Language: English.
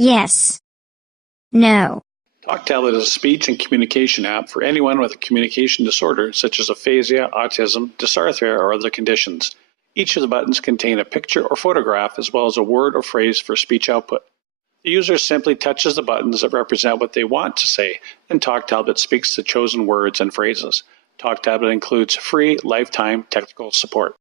Yes. No. TalkTablet is a speech and communication app for anyone with a communication disorder such as aphasia, autism, dysarthria, or other conditions. Each of the buttons contain a picture or photograph as well as a word or phrase for speech output. The user simply touches the buttons that represent what they want to say, and TalkTablet speaks the chosen words and phrases. TalkTablet includes free lifetime technical support.